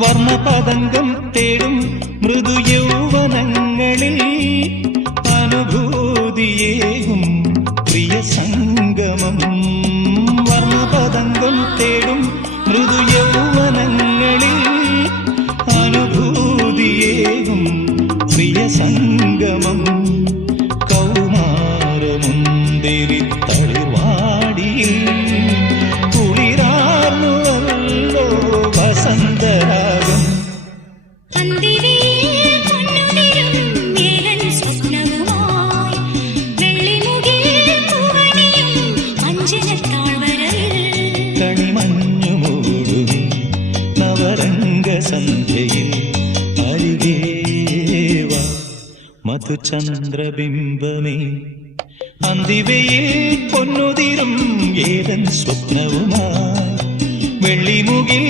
വർണ്ണപതംഗം തേടും മൃദു യൗവനങ്ങളിൽ അനുഭൂതിയേകും പ്രിയ സംഗമം. വർണ്ണപതംഗം തേടും മൃദു യൗവനങ്ങളിൽ അനുഭൂതിയേകും പ്രിയ സംഗമം. കൗമാരമുന്തിരി തളിർവാടിയിൽ കുളിരാർന്നുവല്ലോ വസന്തരാഗം. കണിമഞ്ഞു മൂടുമി നവരംഗസന്ധ്യയിൽ അരികേവ മധുചന്ദ്രബിംബമേ. അന്തിവയിൽ പൊന്നുതിരും ഏതൻ സ്വപ്നവുമായി വെള്ളിമുകിൽ